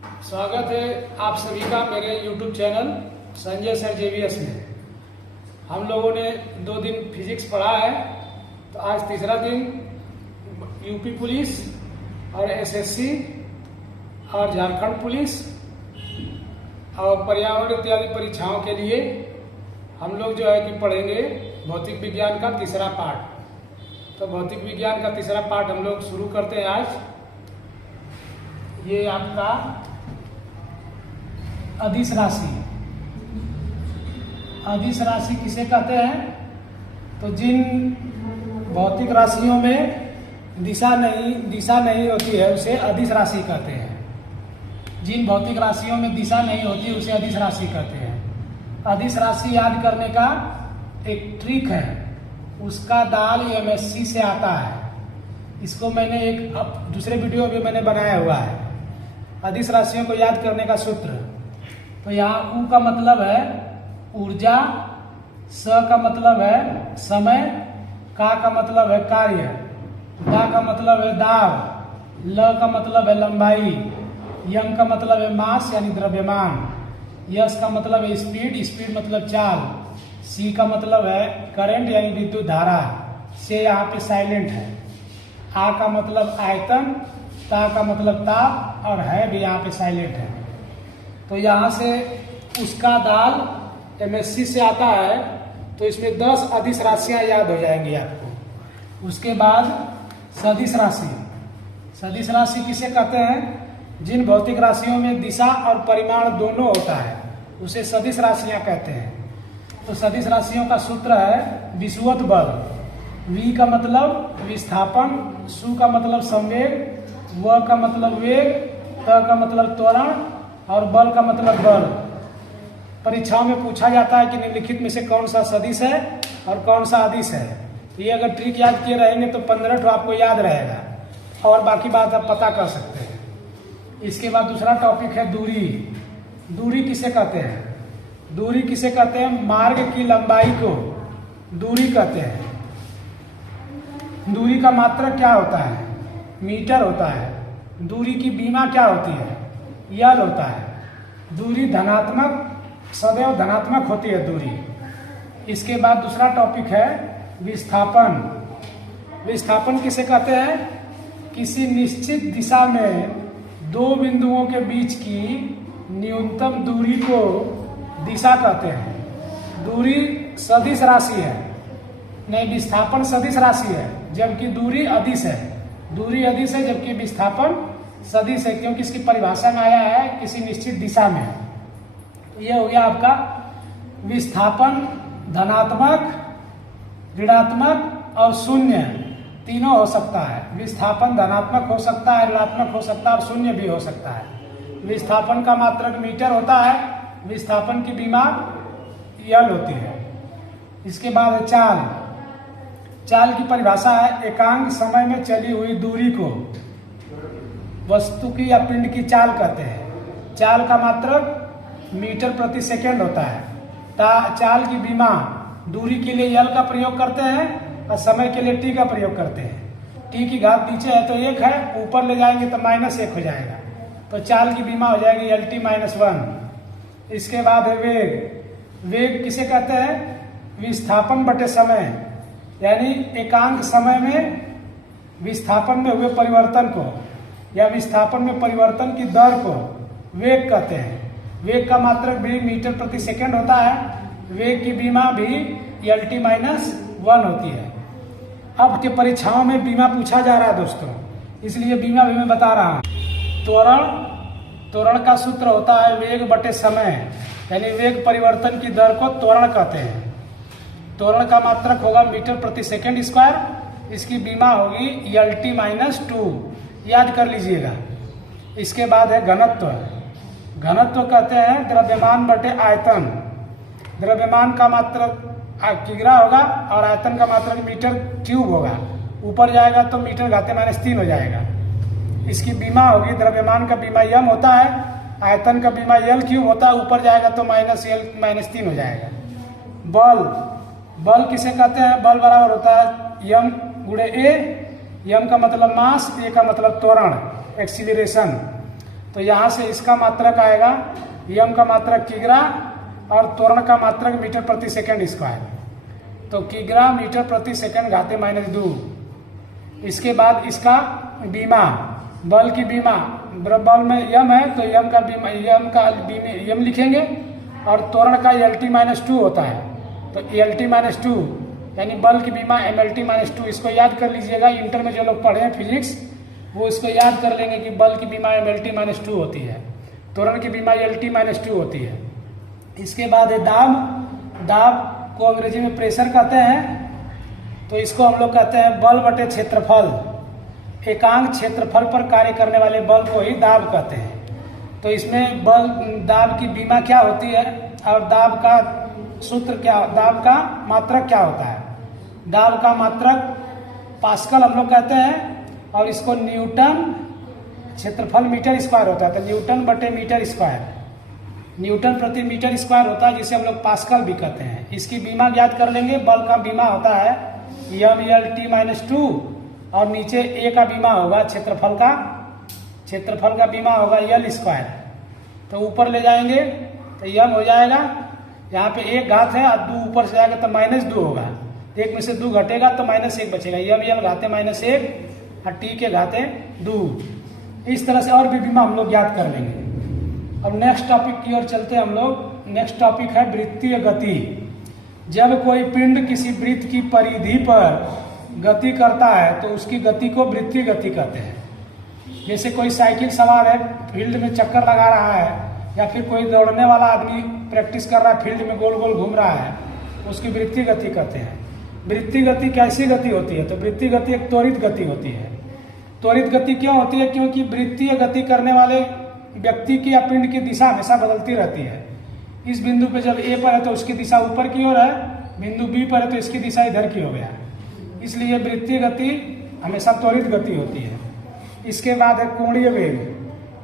स्वागत है आप सभी का मेरे YouTube channel Sanjay sir JVS में। हम लोगों ने 2 दिन फिजिक्स पढ़ा है, तो आज तीसरा दिन यूपी पुलिस और SSC और झारखंड पुलिस और पर्यावरण इत्यादि परीक्षाओं के लिए हम लोग जो है कि पढ़ेंगे भौतिक विज्ञान का तीसरा पार्ट। तो भौतिक विज्ञान का तीसरा पार्ट हम लोग शुरू करते हैं आज। ये आपका अदिश राशि। अदिश राशि किसे कहते हैं? तो जिन भौतिक राशियों में दिशा नहीं होती है उसे अदिश राशि कहते हैं। जिन भौतिक राशियों में दिशा नहीं होती उसे अदिश राशि कहते हैं। अदिश राशि याद करने का एक ट्रिक है, उसका दाल MSc से आता है। इसको मैंने एक दूसरे वीडियो में मैंने बनाया हुआ है। अदिश राशियों को याद करने का सूत्र, तो यहाँ U का मतलब है ऊर्जा, स का मतलब है समय, का मतलब है कार्य, दा का मतलब है दाब, ल का मतलब है लंबाई, यम का मतलब है मास यानी द्रव्यमान, यस का मतलब है स्पीड मतलब चाल, सी का मतलब है करंट यानी विद्युत धारा, से यहाँ पे साइलेंट है, आ का मतलब आयतन, ता का मतलब ताप और है भी यहाँ पे साइलेंट है। तो यहाँ से उसका दाल MSc से आता है, तो इसमें 10 अदिश राशियाँ याद हो जाएंगी आपको। उसके बाद सदिश राशि। सदिश राशि किसे कहते हैं? जिन भौतिक राशियों में दिशा और परिमाण दोनों होता है उसे सदिश राशियाँ कहते हैं। तो सदिश राशियों का सूत्र है विषुवत बल। V का मतलब विस्थापन, सु का मतलब संवेग, व का मतलब वेग, त का मतलब त्वरण और बल का मतलब बल। परीक्षाओं में पूछा जाता है कि निम्नलिखित में से कौन सा सदिश है और कौन सा अदिश है। तो ये अगर ट्रिक याद किए रहेंगे तो 15 ठो आपको याद रहेगा और बाकी बात आप पता कर सकते हैं। इसके बाद दूसरा टॉपिक है दूरी। दूरी किसे कहते हैं? दूरी किसे कहते हैं? मार्ग की लंबाई को दूरी कहते हैं। दूरी का मात्रक क्या होता है? मीटर होता है। दूरी की बीमा क्या होती है? यल होता है। दूरी धनात्मक, सदैव धनात्मक होती है दूरी। इसके बाद दूसरा टॉपिक है विस्थापन। विस्थापन किसे कहते हैं? किसी निश्चित दिशा में 2 बिंदुओं के बीच की न्यूनतम दूरी को दिशा कहते हैं। दूरी सदिश राशि है, नहीं विस्थापन सदिश राशि है जबकि दूरी अदिश है। दूरी अदिश है जबकि विस्थापन सदिश है, क्योंकि इसकी परिभाषा में आया है किसी निश्चित दिशा में। तो ये हो गया आपका विस्थापन। धनात्मक, ऋणात्मक और शून्य तीनों हो सकता है। विस्थापन धनात्मक हो सकता है, ऋणात्मक हो सकता है और शून्य भी हो सकता है। विस्थापन का मात्रक मीटर होता है, विस्थापन की बीमा यल होती है। इसके बाद है चाल। चाल की परिभाषा है एकांक समय में चली हुई दूरी को वस्तु की या पिंड की चाल कहते हैं। चाल का मात्रक मीटर प्रति सेकेंड होता है। चाल की बीमा दूरी के लिए यल का प्रयोग करते हैं और समय के लिए टी का प्रयोग करते हैं। टी की घात नीचे है तो 1 है, ऊपर ले जाएंगे तो -1 हो जाएगा। तो चाल की बीमा हो जाएगी LT -1। इसके बाद है वेग। वेग किसे कहते हैं? विस्थापन बटे समय, यानी एकांक समय में विस्थापन में हुए परिवर्तन को या विस्थापन में परिवर्तन की दर को वेग कहते हैं। वेग का मात्रक भी मीटर प्रति सेकंड होता है। वेग की बीमा भी LT -1 होती है। अब के परीक्षाओं में बीमा पूछा जा रहा है दोस्तों, इसलिए बीमा भी मैं बता रहा हूँ। त्वरण का सूत्र होता है वेग बटे समय, यानी वेग परिवर्तन की दर को त्वरण कहते हैं। त्वरण का मात्रक होगा मीटर प्रति सेकंड स्क्वायर। इसकी बीमा होगी LT -2, याद कर लीजिएगा। इसके बाद है घनत्व। घनत्व कहते हैं द्रव्यमान बटे आयतन। द्रव्यमान का मात्रक किग्रा होगा और आयतन का मात्रक मीटर क्यूब होगा। ऊपर जाएगा तो मीटर घाते -3 हो जाएगा। इसकी बीमा होगी, द्रव्यमान का बीमा यम होता है, आयतन का बीमा यल क्यूब होता है। ऊपर जाएगा तो -3 हो जाएगा। बल किसे कहते हैं? बल बराबर होता है यम गुणे ए। यम का मतलब मास, ए का मतलब त्वरण, एक्सीलरेशन। तो यहाँ से इसका मात्रक आएगा यम का मात्रक किग्रा और त्वरण का मात्रक मीटर प्रति सेकंड स्क्वायर। तो किग्रा मीटर प्रति सेकंड घाते -2। इसके बाद इसका बीमा, बल की बीमा, बल में यम है तो यम का बीमा, यम लिखेंगे और त्वरण का LT-2 होता है। तो LT-2 यानी बल की बीमा MLT-2, इसको याद कर लीजिएगा। इंटर में जो लोग पढ़े हैं फिजिक्स वो इसको याद कर लेंगे कि बल की बीमा MLT-2 होती है, त्वरण की बीमा LT-2 होती है। इसके बाद है दाब। दाब को अंग्रेजी में प्रेशर कहते हैं। तो इसको हम लोग कहते हैं बल बटे क्षेत्रफल। एकांक क्षेत्रफल पर कार्य करने वाले बल को ही दाब कहते हैं। तो इसमें बल, दाब की बीमा क्या होती है और दाब का सूत्र क्या, दाब का मात्रक क्या होता है। दाब का मात्रक पास्कल हम लोग कहते हैं और इसको न्यूटन, क्षेत्रफल मीटर स्क्वायर होता है तो न्यूटन बटे मीटर स्क्वायर, न्यूटन प्रति मीटर स्क्वायर होता है जिसे हम लोग पास्कल भी कहते हैं। इसकी बीमा ज्ञात कर लेंगे। बल का बीमा होता है MLT-2 और नीचे ए का बीमा होगा क्षेत्रफल का बीमा होगा L²। तो ऊपर ले जाएंगे तो यम हो जाएगा, यहाँ पे एक घात है और 2 ऊपर से जाएगा तो -2 होगा। एक में से 2 घटेगा तो -1 बचेगा। यम घाते -1 और टी के घाते 2। इस तरह से और भी बीमा हम लोग याद कर लेंगे। अब नेक्स्ट टॉपिक की ओर चलते हैं हम लोग। नेक्स्ट टॉपिक है वृत्तीय गति। जब कोई पिंड किसी वृत्त की परिधि पर गति करता है तो उसकी गति को वृत्तीय गति कहते हैं। जैसे कोई साइकिल सवार है, फील्ड में चक्कर लगा रहा है, या फिर कोई दौड़ने वाला आदमी प्रैक्टिस कर रहा है, फील्ड में गोल गोल घूम रहा है, उसकी वृत्तीय गति कहते हैं। वृत्तीय गति कैसी गति होती है? तो वृत्तीय गति एक त्वरित गति होती है। त्वरित गति क्यों होती है? क्योंकि वृत्तीय गति करने वाले व्यक्ति की या पिंड की दिशा हमेशा बदलती रहती है। इस बिंदु पे जब ए पर है तो उसकी दिशा ऊपर की ओर है, बिंदु बी पर है तो इसकी दिशा इधर की हो गया। इसलिए वृत्तीय गति हमेशा त्वरित गति होती है। इसके बाद है कोणीय वेग।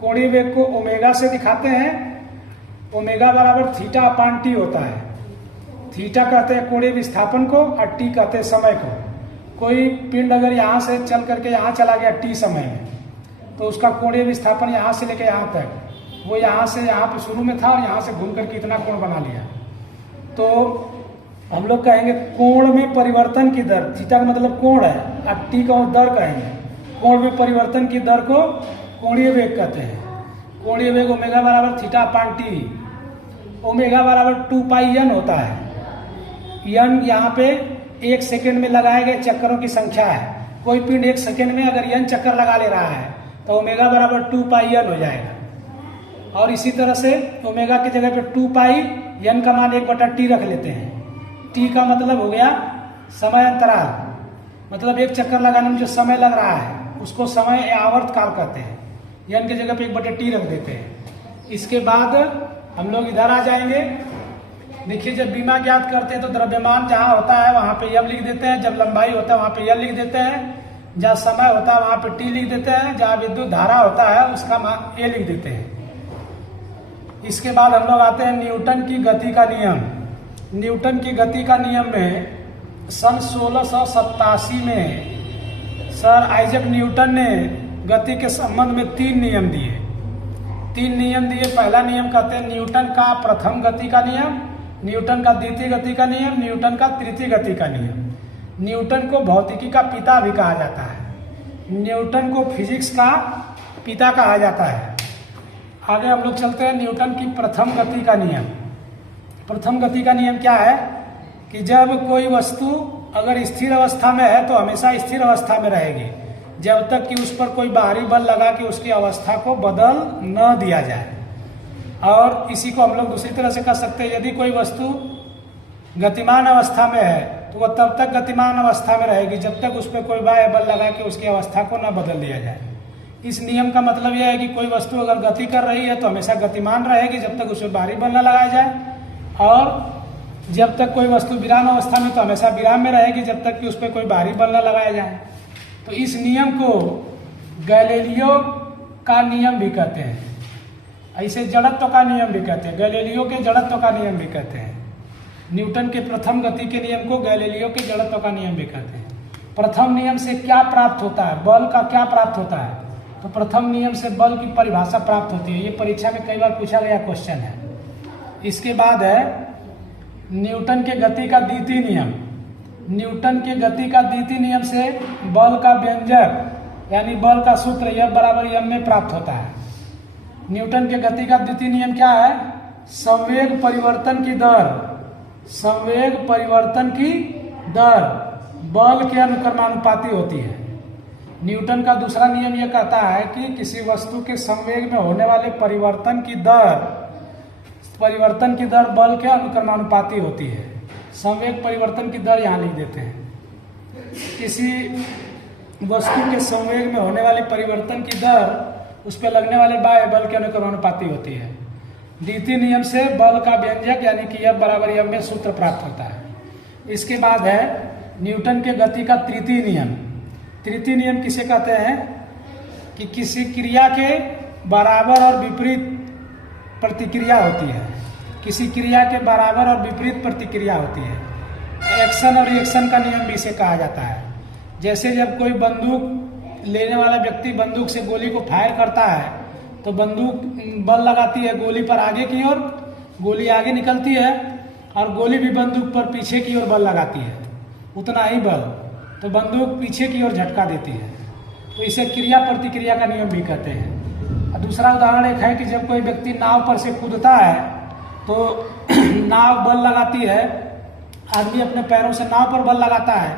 कोणीय वेग को ओमेगा से दिखाते हैं। ओमेगा बराबर θ/t होता है। थीटा कहते हैं कोणीय विस्थापन को और टी कहते हैं समय को। कोई पिंड अगर यहाँ से चल करके यहाँ चला गया टी समय में तो उसका कोणीय विस्थापन यहाँ से लेके यहाँ तक, वो यहाँ से यहाँ पे शुरू में था और यहाँ से घूम करके इतना कोण बना लिया। तो हम लोग कहेंगे कोण में परिवर्तन की दर, थीटा का मतलब कोण है और टी का दर कहेंगे। कोण में परिवर्तन की दर को कोणीय वेग कहते हैं। कोणीय वेग ओमेगा बराबर θ/t। ओमेगा बराबर 2πn होता है। यन यहाँ पे 1 सेकेंड में लगाए गए चक्करों की संख्या है। कोई पिंड 1 सेकेंड में अगर यन चक्कर लगा ले रहा है तो ओमेगा बराबर 2πn हो जाएगा। और इसी तरह से ओमेगा की जगह पे 2π, यन का मान 1/t रख लेते हैं। टी का मतलब हो गया समय अंतराल, मतलब एक चक्कर लगाने में जो समय लग रहा है उसको समय या आवर्त काल कहते हैं। यन की जगह पे 1/t रख देते हैं। इसके बाद हम लोग इधर आ जाएंगे। देखिए जब बीमा ज्ञात करते हैं तो द्रव्यमान जहाँ होता है वहाँ पे यम लिख देते हैं, जब लंबाई होता है वहाँ पे यल लिख देते हैं, जहाँ समय होता है वहाँ पे टी लिख देते हैं, जहाँ विद्युत धारा होता है उसका मान ए लिख देते हैं। इसके बाद हम लोग आते हैं न्यूटन की गति का नियम। न्यूटन की गति का नियम में सन 1687 में सर आइजैक न्यूटन ने गति के संबंध में 3 नियम दिए। 3 नियम दिए। पहला नियम कहते हैं न्यूटन का प्रथम गति का नियम, न्यूटन का द्वितीय गति का नियम, न्यूटन का तृतीय गति का नियम। न्यूटन को भौतिकी का पिता भी कहा जाता है। न्यूटन को फिजिक्स का पिता कहा जाता है। आगे हम लोग चलते हैं न्यूटन की प्रथम गति का नियम। प्रथम गति का नियम क्या है कि जब कोई वस्तु अगर स्थिर अवस्था में है तो हमेशा स्थिर अवस्था में रहेगी जब तक कि उस पर कोई बाहरी बल लगा के उसकी अवस्था को बदल न दिया जाए। और इसी को हम लोग दूसरी तरह से कह सकते हैं, यदि कोई वस्तु गतिमान अवस्था में है तो वह तब तक गतिमान अवस्था में रहेगी जब तक उस पर कोई बाह्य बल लगा के उसकी अवस्था को न बदल दिया जाए। इस नियम का मतलब यह है कि कोई वस्तु अगर गति कर रही है तो हमेशा गतिमान रहेगी जब तक उस पर बाहरी बल न लगाया जाए, और जब तक कोई वस्तु विराम अवस्था में तो हमेशा विराम में रहेगी जब तक कि उस पर कोई बाहरी बल न लगाया जाए। तो इस नियम को गैलीलियो का नियम भी कहते हैं। ऐसे जड़त्व का नियम भी कहते हैं। गैलीलियो के जड़त्व का नियम भी कहते हैं। न्यूटन के प्रथम गति के नियम को गैलीलियो के जड़त्व का नियम भी कहते हैं। प्रथम नियम से क्या प्राप्त होता है? बल का क्या प्राप्त होता है? तो प्रथम नियम से बल की परिभाषा प्राप्त होती है। ये परीक्षा में कई बार पूछा गया क्वेश्चन है। इसके बाद है न्यूटन के गति का द्वितीय नियम। न्यूटन के गति का द्वितीय नियम से बल का व्यंजक यानी बल का सूत्र F बराबर m में प्राप्त होता है। न्यूटन के गति का द्वितीय नियम क्या है? संवेग परिवर्तन की दर, संवेग परिवर्तन की दर बल के अनुक्रमानुपाती होती है। न्यूटन का दूसरा नियम यह कहता है कि किसी वस्तु के संवेग में होने वाले परिवर्तन की दर बल के अनुक्रमानुपाती होती है। संवेग परिवर्तन की दर यहाँ लिख देते हैं। किसी वस्तु के संवेग में होने वाले परिवर्तन की दर उस पर लगने वाले बाह्य बल के अनुक्रमानुपाती होती है। द्वितीय नियम से बल का व्यंजक यानी कि F बराबर m में सूत्र प्राप्त होता है। इसके बाद है न्यूटन के गति का तृतीय नियम। तृतीय नियम किसे कहते हैं? कि किसी क्रिया के बराबर और विपरीत प्रतिक्रिया होती है। किसी क्रिया के बराबर और विपरीत प्रतिक्रिया होती है। एक्शन और रिएक्शन का नियम भी इसे कहा जाता है। जैसे जब कोई बंदूक लेने वाला व्यक्ति बंदूक से गोली को फायर करता है तो बंदूक बल लगाती है गोली पर आगे की ओर, गोली आगे निकलती है, और गोली भी बंदूक पर पीछे की ओर बल लगाती है, उतना ही बल, तो बंदूक पीछे की ओर झटका देती है। तो इसे क्रिया प्रतिक्रिया का नियम भी कहते हैं। और दूसरा उदाहरण एक है कि जब कोई व्यक्ति नाव पर से कूदता है तो नाव बल लगाती है, आदमी अपने पैरों से नाव पर बल लगाता है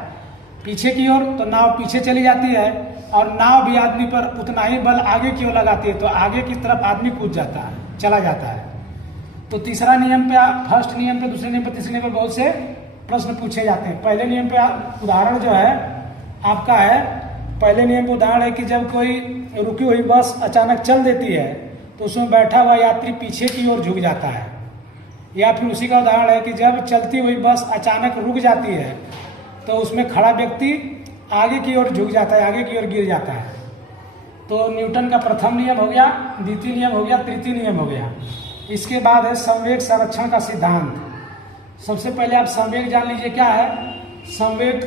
पीछे की ओर, तो नाव पीछे चली जाती है, और नाव भी आदमी पर उतना ही बल आगे की ओर लगाती है, तो आगे की तरफ आदमी कूद जाता है, चला जाता है। तो तीसरा नियम पे, फर्स्ट नियम पे, दूसरे नियम पे, तीसरे नियम पे बहुत से प्रश्न पूछे जाते हैं। पहले नियम पे उदाहरण जो है आपका है, पहले नियम का उदाहरण है कि जब कोई रुकी हुई बस अचानक चल देती है तो उसमें बैठा हुआ यात्री पीछे की ओर झुक जाता है। या फिर उसी का उदाहरण है कि जब चलती हुई बस अचानक रुक जाती है तो उसमें खड़ा व्यक्ति आगे की ओर झुक जाता है, आगे की ओर गिर जाता है। तो न्यूटन का प्रथम नियम हो गया, द्वितीय नियम हो गया, तृतीय नियम हो गया। इसके बाद है संवेग संरक्षण का सिद्धांत। सबसे पहले आप संवेग जान लीजिए क्या है। संवेग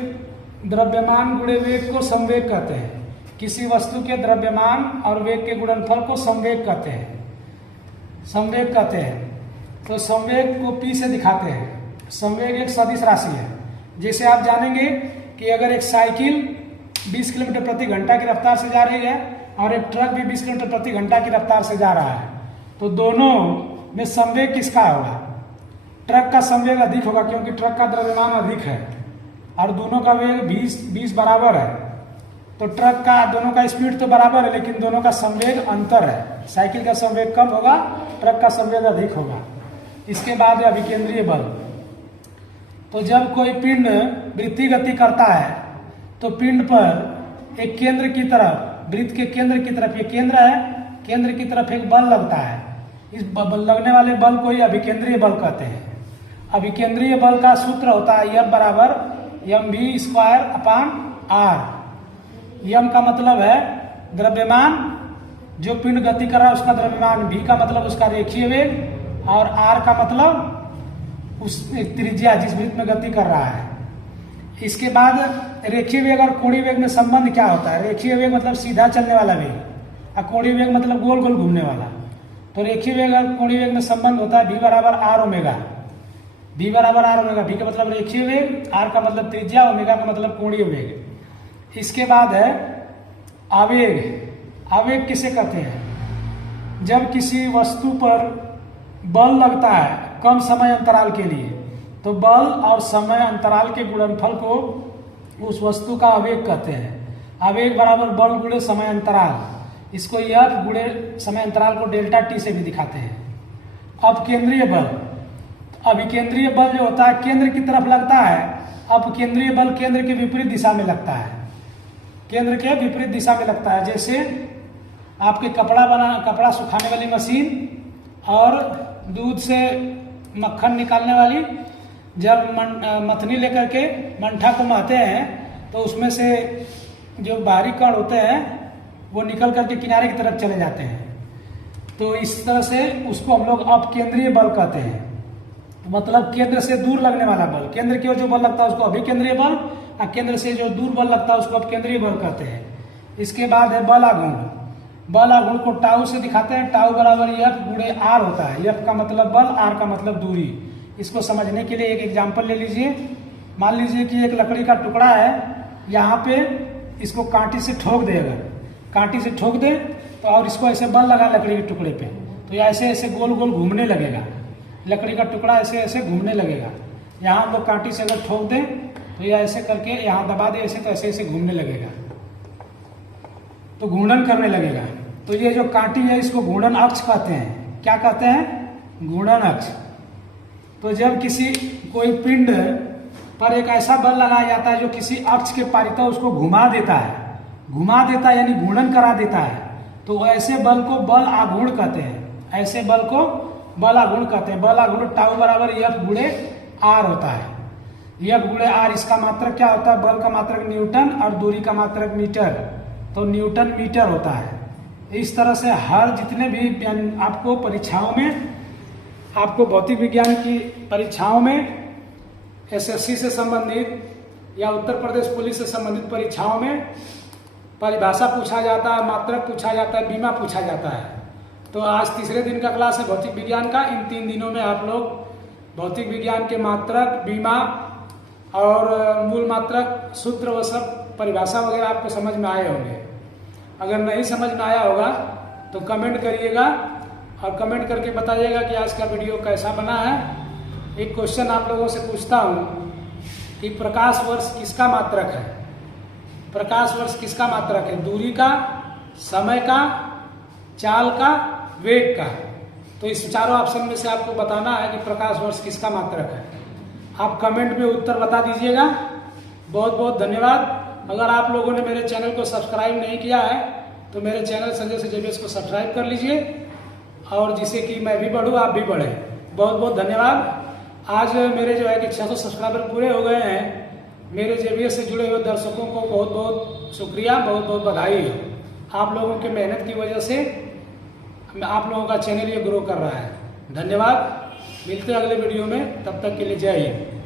द्रव्यमान गुणे वेग को संवेग कहते हैं। किसी वस्तु के द्रव्यमान और वेग के गुणनफल को संवेग कहते हैं, संवेग कहते हैं। तो संवेग को P से दिखाते हैं। संवेग एक सदिश राशि है। जैसे आप जानेंगे कि अगर एक साइकिल 20 किलोमीटर प्रति घंटा की रफ्तार से जा रही है और एक ट्रक भी 20 किलोमीटर प्रति घंटा की रफ्तार से जा रहा है, तो दोनों में संवेग किसका होगा? ट्रक का संवेग अधिक होगा, क्योंकि ट्रक का द्रव्यमान अधिक है और दोनों का वेग 20 बराबर है। तो ट्रक का दोनों का स्पीड तो बराबर है, लेकिन दोनों का संवेग अंतर है। साइकिल का संवेग कम होगा, ट्रक का संवेग अधिक होगा। इसके बाद है अभिकेंद्रीय बल। तो जब कोई पिंड वृत्तीय गति करता है तो पिंड पर एक केंद्र की तरफ, वृत्त के केंद्र की तरफ, ये केंद्र है, केंद्र की तरफ एक बल लगता है। इस लगने वाले बल को ही अभिकेंद्रीय बल कहते हैं। अभिकेंद्रीय बल का सूत्र होता है F बराबर mv²/r। m का मतलब है द्रव्यमान, जो पिंड गति कर रहा है उसका द्रव्यमान, v का मतलब उसका रेखीय वेग, और r का मतलब उस त्रिज्या जिस वृत्त में गति कर रहा है। इसके बाद रेखीय वेग और कोणीय वेग में संबंध क्या होता है? रेखीय वेग मतलब सीधा चलने वाला वेग, और कोणीय वेग मतलब गोल गोल घूमने वाला। तो रेखीय वेग और कोणीय वेग में संबंध होता है v बराबर r ओमेगा। v बराबर r ओमेगा। v का मतलब रेखीय वेग, r का मतलब त्रिज्या, ओमेगा का मतलब कोणीय वेग। इसके बाद है आवेग। आवेग किसे कहते हैं? जब किसी वस्तु पर बल लगता है कम समय अंतराल के लिए, तो बल और समय अंतराल के गुणनफल को उस वस्तु का आवेग कहते हैं। आवेग बराबर बल गुणे समय अंतराल। इसको F गुणे समय अंतराल को डेल्टा T से भी दिखाते हैं। अपकेंद्रीय बल। अभिकेंद्रीय बल जो होता है केंद्र की तरफ लगता है, अपकेंद्रीय बल केंद्र के विपरीत दिशा में लगता है, केंद्र के विपरीत दिशा में लगता है। जैसे आपके कपड़ा सुखाने वाली मशीन और दूध से मक्खन निकालने वाली जब मथनी लेकर के मंठा को महते हैं तो उसमें से जो बाहरी कण होते हैं वो निकल करके किनारे की तरफ चले जाते हैं। तो इस तरह से उसको हम लोग अपकेंद्रीय बल कहते हैं। मतलब केंद्र से दूर लगने वाला बल, केंद्र की ओर जो बल लगता है उसको अभिकेंद्रीय बल, और केंद्र से जो दूर बल लगता है उसको अपकेंद्रीय बल कहते हैं। इसके बाद है बल आघूर्ण। बल आघूर्ण को टाउ से दिखाते हैं। टाउ बराबर एफ गुणे आर होता है। एफ का मतलब बल, आर का मतलब दूरी। इसको समझने के लिए एक एग्जाम्पल ले लीजिए। मान लीजिए कि एक लकड़ी का टुकड़ा है, यहाँ पे इसको कांटी से ठोक दे, अगर कांटी से ठोक दे तो और इसको ऐसे बल लगा लकड़ी के टुकड़े पे, तो ये ऐसे ऐसे गोल गोल घूमने लगेगा। लकड़ी का टुकड़ा ऐसे ऐसे घूमने लगेगा। यहाँ हम लोग कांटी से अगर ठोक दें तो ये ऐसे करके यहाँ दबा दे ऐसे, तो ऐसे ऐसे घूमने लगेगा, तो घूर्णन करने लगेगा। तो ये जो कांटी है इसको घूर्णन अक्ष कहते हैं। क्या कहते हैं? घूर्णन अक्ष। तो जब किसी कोई पिंड पर एक ऐसा बल लगाया जाता है जो किसी अक्ष के पारितः उसको घुमा देता है यानी घूर्णन करा देता है, तो ऐसे बल को बल आघूर्ण कहते हैं। ऐसे बल को बल आघूर्ण कहते हैं। बल आघूर्ण टाउ बराबर एफ गुणे आर होता है। एफ गुणे आर, इसका मात्रक क्या होता है? बल का मात्रक न्यूटन और दूरी का मात्रक मीटर, तो न्यूटन मीटर होता है। इस तरह से हर जितने भी आपको परीक्षाओं में, आपको भौतिक विज्ञान की परीक्षाओं में, एसएससी से संबंधित या उत्तर प्रदेश पुलिस से संबंधित परीक्षाओं में परिभाषा पूछा जाता है, मात्रक पूछा जाता है, बीमा पूछा जाता है। तो आज तीसरे दिन का क्लास है भौतिक विज्ञान का। इन 3 दिनों में आप लोग भौतिक विज्ञान के मात्रक, बीमा और मूल मात्रक, सूत्र व सब परिभाषा वगैरह आपको समझ में आए होंगे। अगर नहीं समझ में आया होगा तो कमेंट करिएगा और कमेंट करके बताइएगा कि आज का वीडियो कैसा बना है। एक क्वेश्चन आप लोगों से पूछता हूँ कि प्रकाश वर्ष किसका मात्रक है? प्रकाश वर्ष किसका मात्रक है? दूरी का, समय का, चाल का, वेग का। तो इस चारों ऑप्शन में से आपको बताना है कि प्रकाश वर्ष किसका मात्रक है। आप कमेंट में उत्तर बता दीजिएगा। बहुत बहुत धन्यवाद। अगर आप लोगों ने मेरे चैनल को सब्सक्राइब नहीं किया है तो मेरे चैनल संजय सजेबेस को सब्सक्राइब कर लीजिए, और जिससे कि मैं भी बढ़ूँ, आप भी बढ़ें। बहुत बहुत धन्यवाद। आज मेरे जो है कि 600 सब्सक्राइबर पूरे हो गए हैं। मेरे जेबीएस से जुड़े हुए दर्शकों को बहुत बहुत शुक्रिया, बहुत बहुत बधाई हो। आप लोगों के मेहनत की वजह से आप लोगों का चैनल ये ग्रो कर रहा है। धन्यवाद। मिलते हैं अगले वीडियो में, तब तक के लिए जय हिंद।